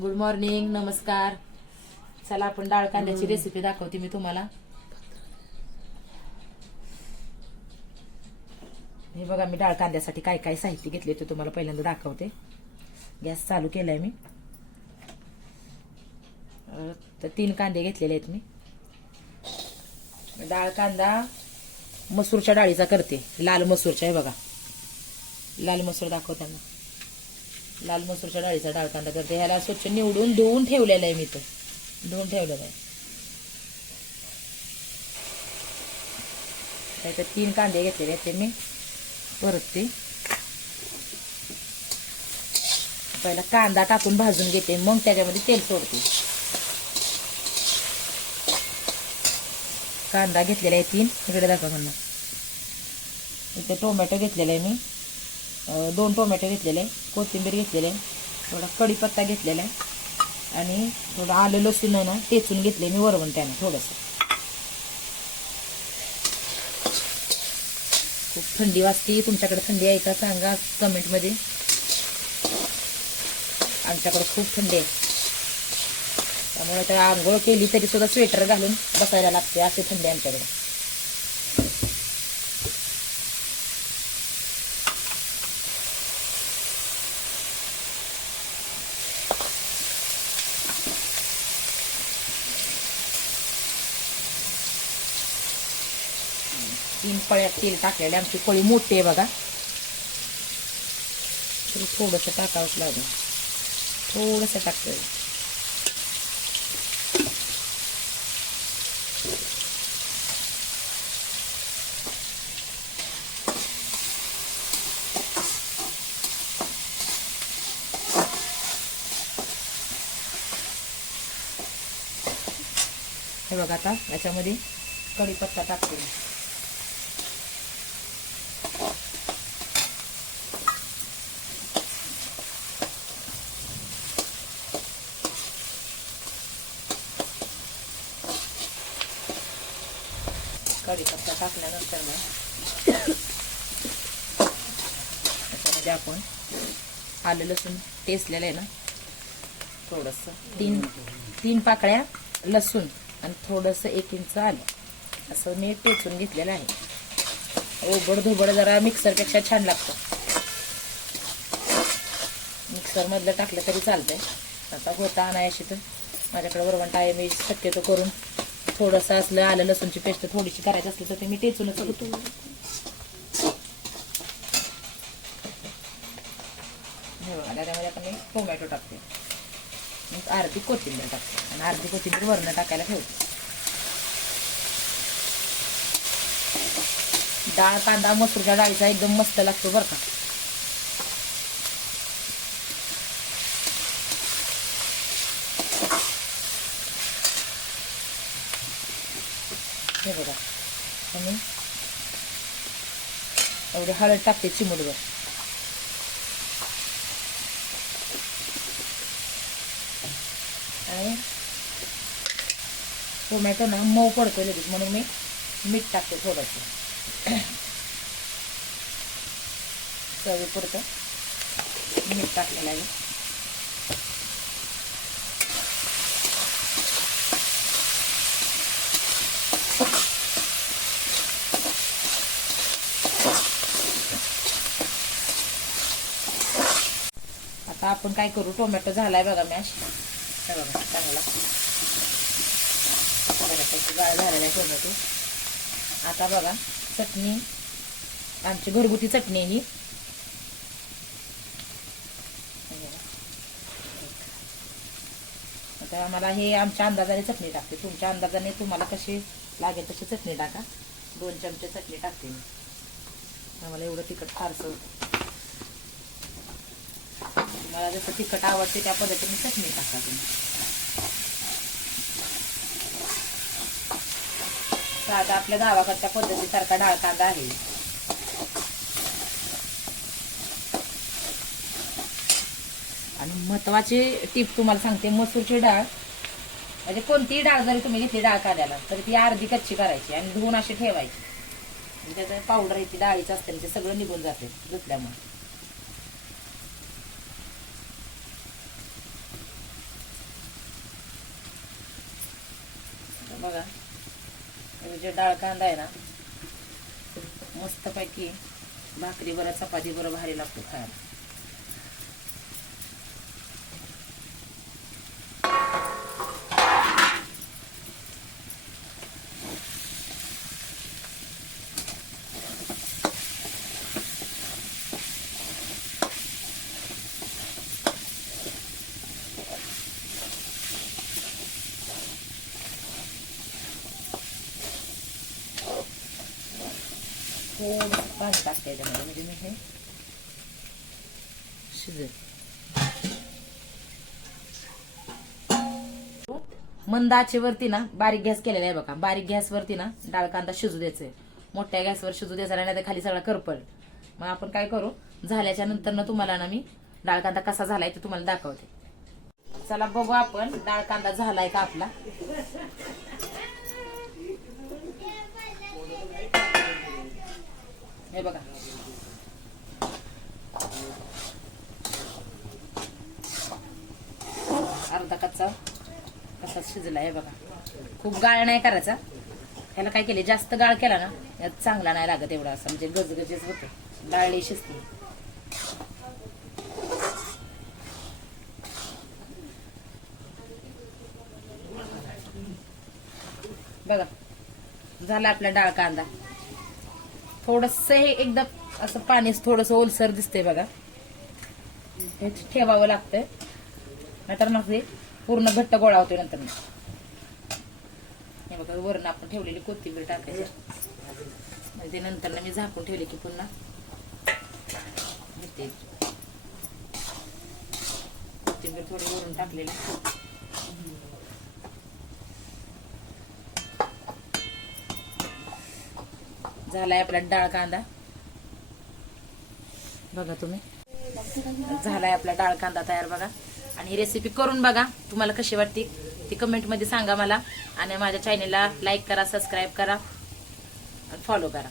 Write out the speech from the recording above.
Good morning नमस्कार. चला आपण डाळ कांद्याची रेसिपी दाखवते मी तुम्हाला. हे बघा मी डाळ कांद्यासाठी काय काय साहित्य घेतले ते तुम्हाला पहिल्यांदा दाखवते. गॅस चालू केलाय मी. तर तीन कांदे घेतलेले आहेत मी. डाळ कांदा मसूरच्या डाळीचा करते. लाल मसूरच्या आहे बघा. लाल मसूर दाखव त्यांना लाल मसूरच्या डाळीचा डाळ कांदा करते. ह्याला स्वच्छ निवडून धुवून ठेवलेलं आहे मी तो धुवून ठेवलेलं आहे. त्याच्यात तीन कांदे घेतलेले आहेत ते मी. परतते पहिला कांदा टाकून भाजून घेते. मग त्याच्यामध्ये तेल सोडते. कांदा घेतलेला आहे तीन. इकडे दाखवा म्हणून इथे टोमॅटो घेतलेला आहे मी. दोन टोमॅटो घेतलेले कोथिंबीर घेतलेले आहे थोडा कढीपत्ता घेतलेला आहे आणि थोडं आलं लसूण आहे ना टेचून घेतले मी वरवण त्यानं थोडंसं. खूप थंडी वाजते. तुमच्याकडे थंडी आहे का सांगा कमेंटमध्ये. आमच्याकडे खूप थंडी आहे. त्यामुळे त्या आंघोळ केली तरी सुद्धा स्वेटर घालून बसायला लागते असे थंडी आमच्याकडे. तीन पळ्यात तेल टाकलेले आमची पळी मोठी आहे बघा. तरी थोडंसं टाकावंच लागेल. थोडंसं टाकतोय. हे बघा आता याच्यामध्ये कढीपत्ता टाकतो कढीपत्ता टाकल्यानंतर मग त्याच्यामध्ये आपण आलं लसूण टेचलेलं आहे ना थोडंसं. तीन तीन पाकळ्या लसूण आणि थोडंसं एक इंच आलं. असं मी टेचून घेतलेलं आहे. ओबड धोबड जरा मिक्सरपेक्षा छान लागतं. मिक्सरमधलं टाकलं तरी चालतंय. आता होता अनायाशी तर माझ्याकडे वरवंटा आहे मी शक्यतो करून थोडंसं असलं आलं लसूणची पेस्ट थोडीशी करायची असली तर ते मी टेचूनच करतो. त्याच्यामध्ये आपण टोमॅटो टाकते. मग अर्धी कोथिंबीर टाकते. आणि अर्धी कोथिंबीर वरण टाकायला ठेवते. डाळ कांदा मसूरच्या डाळीचा एकदम मस्त लागतो बरं का. हे बघा. आणि एवढी हळद टाकते चिमूटभर. आणि टोमॅटो ना मऊ पडतो लगेच म्हणून मी मीठ टाकते थोडंसं. चवीपुरतं मीठ टाकलेलं आहे. आता आपण काय करू? टोमॅटो झालाय बघा मॅश बघा चांगला. गाळ झालेला आहे टोमॅटो. आता बघा चटणी. आमची घरगुती चटणी आहे ही. आता आम्हाला हे आमच्या अंदाजाने चटणी टाकते. तुमच्या अंदाजाने तुम्हाला कशी लागेल तशी चटणी टाका. दोन चमचे चटणी टाकते मी. आम्हाला एवढं तिखट फारसं मला जसं तिखट आवडते त्या पद्धतीने चटणी टाका तुम्ही. साधा आपल्या गावाकडच्या पद्धतीसारखा डाळ कांदा आहे. आणि महत्वाची टीप तुम्हाला सांगते मसूरची डाळ. म्हणजे कोणतीही डाळ जरी तुम्ही घेतली डाळ कांद्याला तरी ती अर्धी कच्ची करायची आणि धुवून अशी ठेवायची. म्हणजे त्याचं पावडर येते डाळीचं असते ते सगळं निघून जाते धुतल्यामुळे बघा. जे म्हणजे डाळ कांदा आहे ना मस्तपैकी भाकरी बरं चपाती बरं भारी लागतो खायला. थोडं पाणी टाकते याच्यामध्ये म्हणजे मी हे शिजेल मंद आचेवरती ना बारीक गॅस केलेला आहे बघा. बारीक गॅसवरती ना डाळ कांदा शिजू द्यायचंय. मोठ्या गॅसवर शिजू द्यायचा नाही तर खाली सगळा करपल. मग आपण काय करू? झाल्याच्यानंतर ना तुम्हाला ना मी डाळ कांदा कसा झालाय ते तुम्हाला दाखवते. चला बघू आपण डाळ कांदा झालाय का आपला. हे बघा. अर्धा कच्चा कसा शिजला हे बघा. खूप गाळ नाही करायचा. ह्याला काय केले जास्त गाळ केला ना यात चांगला नाही लागत एवढा असं. म्हणजे गजगजेच होते. गाळली शिजते. बघा. झाला आपला डाळ कांदा. थोडस हे एकदम असं पाणी थोडस ओलसर दिसतंय बघा. हे ठेवावं लागतंय. नाहीतर मग ते पूर्ण घट्ट गोळा होतोय नंतर. मग. हे बघा वरण आपण ठेवलेली कोथिंबीर टाकायची. म्हणजे ते नंतर ना मी झाकून ठेवले की पुन्हा कोथिंबीर थोडी वरून टाकलेली. झालाय आपला डाळ कांदा. बघा तुम्ही. झालाय आपला डाळ कांदा तयार बघा. आणि ही रेसिपी करून बघा. तुम्हाला कशी वाटते ती कमेंटमध्ये सांगा मला. आणि माझ्या चॅनेलला लाईक करा सबस्क्राईब करा. आणि फॉलो करा.